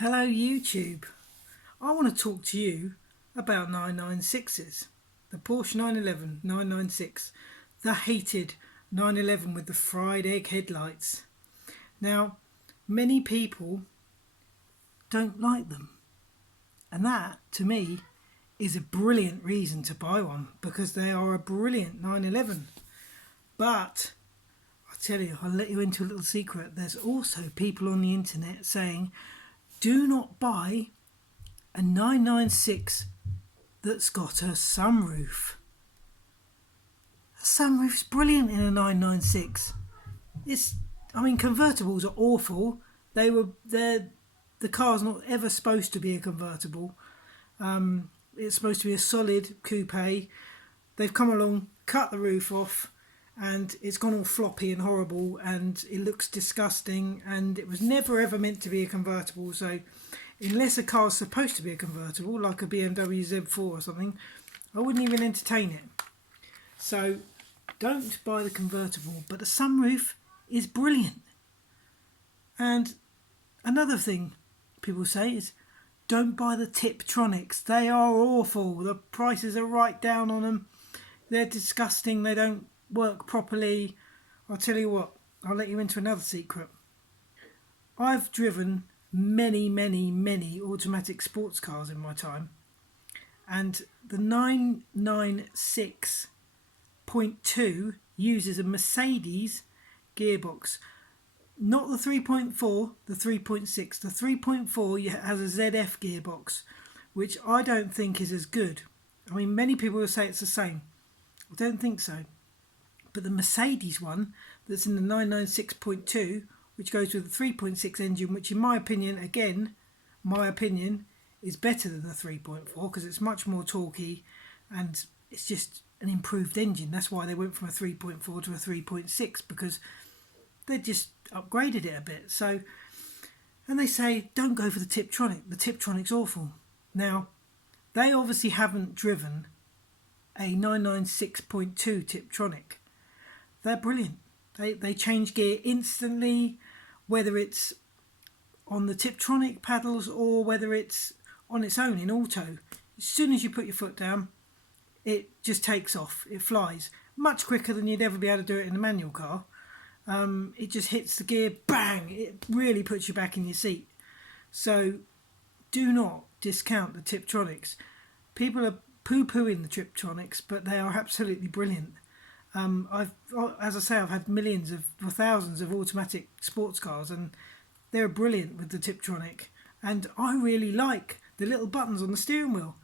Hello YouTube. I want to talk to you about 996s. The Porsche 911 996. The hated 911 with the fried egg headlights. Now, many people don't like them. And that, to me, is a brilliant reason to buy one because they are a brilliant 911. But, I tell you, I'll let you into a little secret. There's also people on the internet saying, do not buy a 996 that's got a sunroof. A sunroof's brilliant in a 996. Convertibles are awful. The car's not ever supposed to be a convertible. It's supposed to be a solid coupe. They've come along, cut the roof off, and it's gone all floppy and horrible, and it looks disgusting, and it was never ever meant to be a convertible. So unless a car's supposed to be a convertible, like a BMW Z4 or something, I wouldn't even entertain it. So don't buy the convertible, but the sunroof is brilliant. And another thing people say is don't buy the tiptronics. They are awful. The prices are right down on them. They're disgusting. They don't work properly. I'll tell you what, I'll let you into another secret. I've driven many automatic sports cars in my time, and the 996.2 uses a Mercedes gearbox, not the 3.4, the 3.6. The 3.4 has a ZF gearbox, which I don't think is as good. Many people will say it's the same. I don't think so. But the Mercedes one that's in the 996.2, which goes with the 3.6 engine, which in my opinion, is better than the 3.4 because it's much more torquey and it's just an improved engine. That's why they went from a 3.4 to a 3.6, because they just upgraded it a bit. So, and they say don't go for the tiptronic. The tiptronic's awful. Now, they obviously haven't driven a 996.2 tiptronic. They're brilliant. They change gear instantly, whether it's on the tiptronic paddles or whether it's on its own in auto. As soon as you put your foot down, it just takes off. It flies much quicker than you'd ever be able to do it in a manual car. It just hits the gear, bang! It really puts you back in your seat. So do not discount the tiptronics. People are poo-pooing the tiptronics, but they are absolutely brilliant. As I say, I've had thousands of automatic sports cars, and they're brilliant with the tiptronic. And I really like the little buttons on the steering wheel.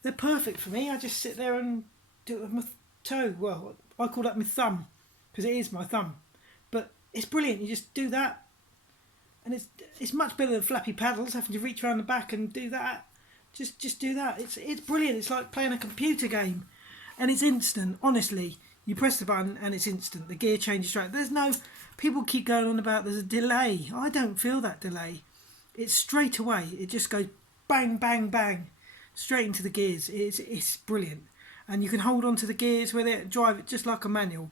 They're perfect for me. I just sit there and do it with my toe. Well, I call that my thumb because it is my thumb. But it's brilliant. You just do that, and it's much better than flappy paddles, having to reach around the back and do that. Just do that. It's brilliant. It's like playing a computer game, and it's instant. Honestly. You press the button and it's instant. The gear changes straight. People keep going on about there's a delay. I don't feel that delay. It's straight away. It just goes bang, bang, bang, straight into the gears. It's brilliant. And you can hold on to the gears with it, drive it just like a manual.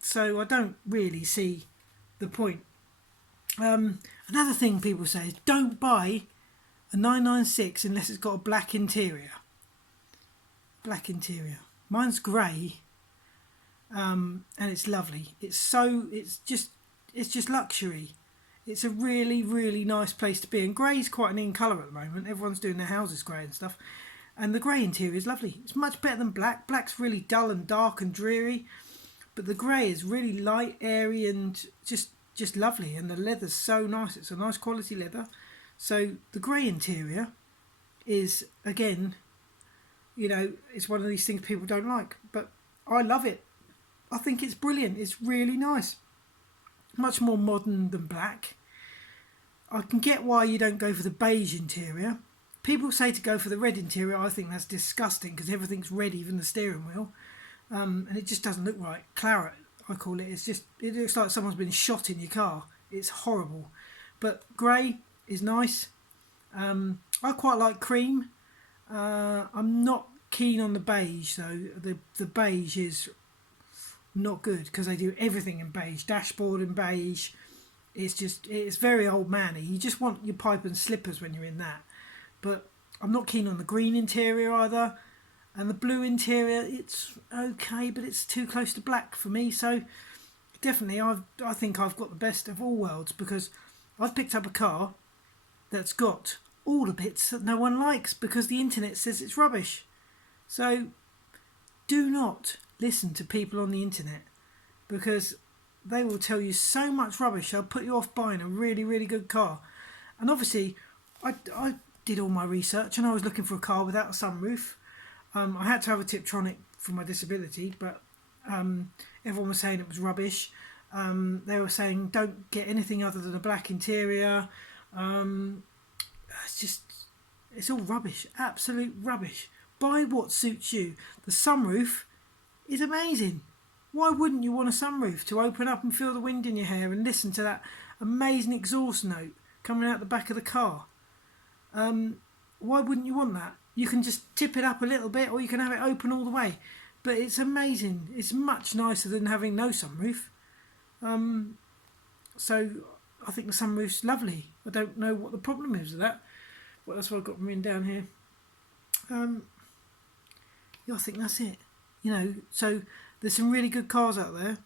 So I don't really see the point. Another thing people say is don't buy a 996 unless it's got a black interior. Black interior. Mine's grey, and it's lovely. It's just luxury. It's a really nice place to be. And grey's quite an in colour at the moment. Everyone's doing their houses grey and stuff. And the grey interior is lovely. It's much better than black. Black's really dull and dark and dreary, but the grey is really light, airy, and just lovely. And the leather's so nice. It's a nice quality leather. So the grey interior is, again, it's one of these things people don't like, but I love it. I think it's brilliant. It's really nice. Much more modern than black. I can get why you don't go for the beige interior. People say to go for the red interior. I think that's disgusting because everything's red, even the steering wheel, and it just doesn't look right. Claret, I call it. It looks like someone's been shot in your car. It's horrible. But grey is nice. I quite like cream. I'm not keen on the beige though. The beige is not good because they do everything in beige. Dashboard in beige, it's very old manny. You just want your pipe and slippers when you're in that. But I'm not keen on the green interior either. And the blue interior, it's okay, but it's too close to black for me. So definitely, I think I've got the best of all worlds, because I've picked up a car that's got all the bits that no one likes because the internet says it's rubbish. So do not listen to people on the internet, because they will tell you so much rubbish. They'll put you off buying a really, really good car. And obviously, I did all my research and I was looking for a car without a sunroof. I had to have a tiptronic for my disability, but everyone was saying it was rubbish. They were saying don't get anything other than a black interior. It's all rubbish, absolute rubbish. Buy what suits you. The sunroof is amazing. Why wouldn't you want a sunroof to open up and feel the wind in your hair and listen to that amazing exhaust note coming out the back of the car? Why wouldn't you want that? You can just tip it up a little bit, or you can have it open all the way. But it's amazing. It's much nicer than having no sunroof. So I think the sunroof's lovely. I don't know what the problem is with that. Well, that's what I've got written down here. Yeah, I think that's it. So there's some really good cars out there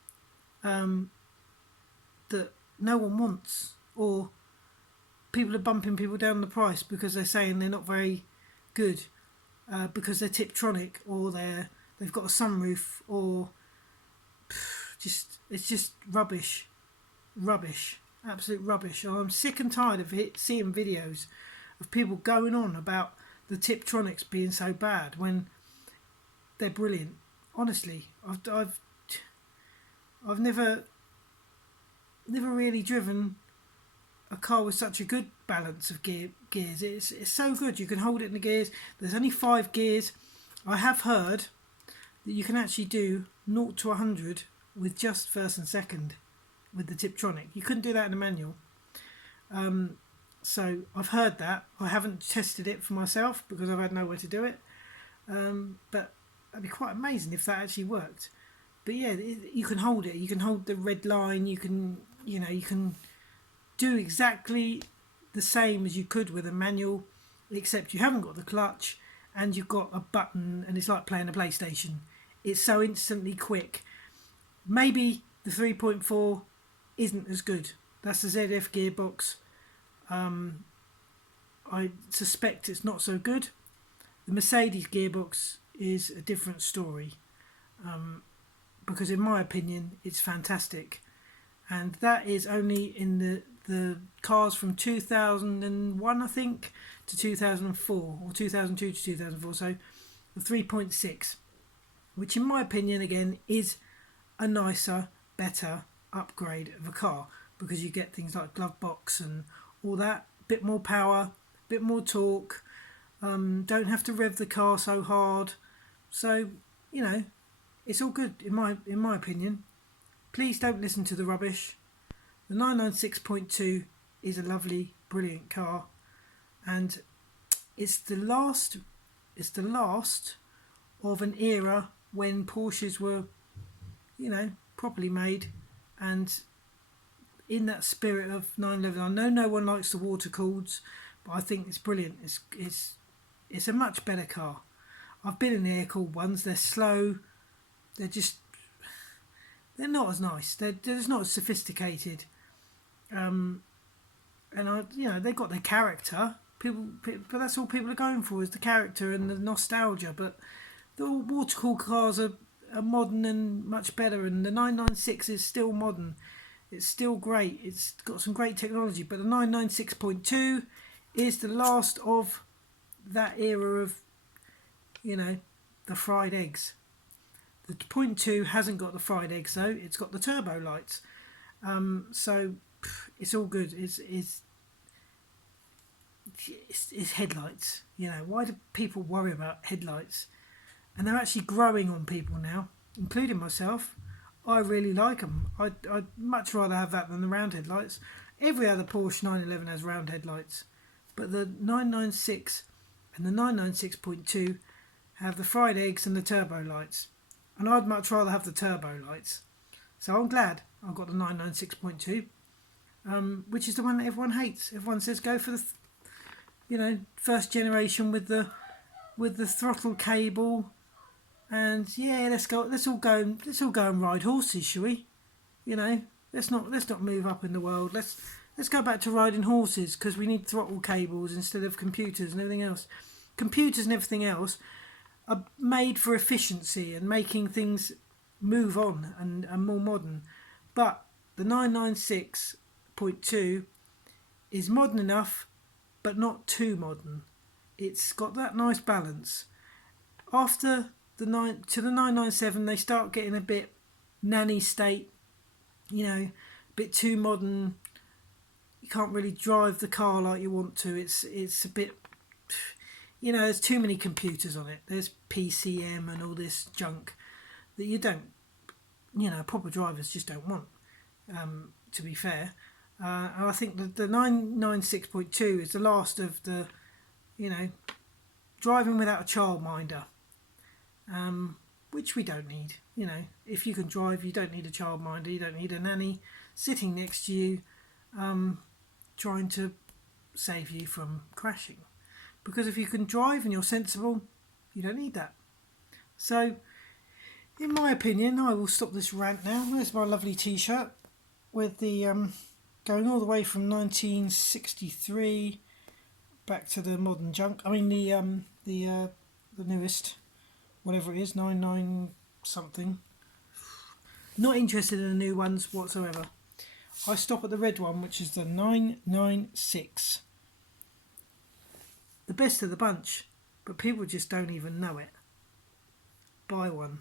that no one wants, or people are bumping people down the price because they're saying they're not very good, because they're tiptronic, or they've got a sunroof, or it's just rubbish, absolute rubbish. I'm sick and tired of seeing videos of people going on about the tiptronics being so bad when they're brilliant. Honestly, I've never really driven a car with such a good balance of gears. It's so good. You can hold it in the gears. There's only 5 gears. I have heard that you can actually do 0 to 100 with just first and second with the tiptronic. You couldn't do that in a manual. So I've heard that. I haven't tested it for myself because I've had nowhere to do it. But that'd be quite amazing if that actually worked. But yeah, you can hold it. You can hold the red line. You can do exactly the same as you could with a manual, except you haven't got the clutch and you've got a button, and it's like playing a PlayStation. It's so instantly quick. Maybe the 3.4 isn't as good. That's the ZF gearbox. I suspect it's not so good. The Mercedes gearbox is a different story, because in my opinion it's fantastic, and that is only in the cars from 2001 I think to 2004, or 2002 to 2004, so the 3.6, which in my opinion again is a nicer, better upgrade of a car, because you get things like glove box and all that, bit more power, bit more torque, don't have to rev the car so hard. So it's all good in my opinion. Please don't listen to the rubbish. The 996.2 is a lovely, brilliant car, and it's the last of an era when Porsches were properly made, and in that spirit of 911. I know no one likes the water cooleds, but I think it's brilliant. It's a much better car. I've been in the air cooled ones. They're slow. They're not as nice. They're just not as sophisticated. And they've got their character. But that's all people are going for, is the character and the nostalgia. But the water cooled cars are modern and much better, and the 996 is still modern. It's still great. It's got some great technology, but the 996.2 is the last of that era of, the fried eggs. The 0.2 hasn't got the fried eggs though. It's got the turbo lights. So it's all good. It's headlights. Why do people worry about headlights? And they're actually growing on people now, including myself. I really like them. I'd much rather have that than the round headlights. Every other Porsche 911 has round headlights, but the 996 and the 996.2 have the fried eggs and the turbo lights, and I'd much rather have the turbo lights. So I'm glad I've got the 996.2. which is the one that everyone hates. Everyone says go for the, first generation with the throttle cable, and yeah, let's all go and ride horses, shall we? Let's not move up in the world. Let's go back to riding horses, because we need throttle cables instead of computers and everything else. Computers and everything else are made for efficiency and making things move on and more modern. But the 996.2 is modern enough, but not too modern. It's got that nice balance. After the 997, they start getting a bit nanny state, a bit too modern. You can't really drive the car like you want to. It's a bit, there's too many computers on it. There's PCM and all this junk that you don't, proper drivers just don't want, to be fair. And I think the 996.2 is the last of the, driving without a childminder, which we don't need. If you can drive, you don't need a childminder, you don't need a nanny sitting next to you, trying to save you from crashing. Because if you can drive and you're sensible, you don't need that. So, in my opinion, I will stop this rant now. There's my lovely T-shirt with the going all the way from 1963 back to the modern junk. I mean the newest, whatever it is, 99 something. Not interested in the new ones whatsoever. I stop at the red one, which is the 996. The best of the bunch, but people just don't even know it. Buy one.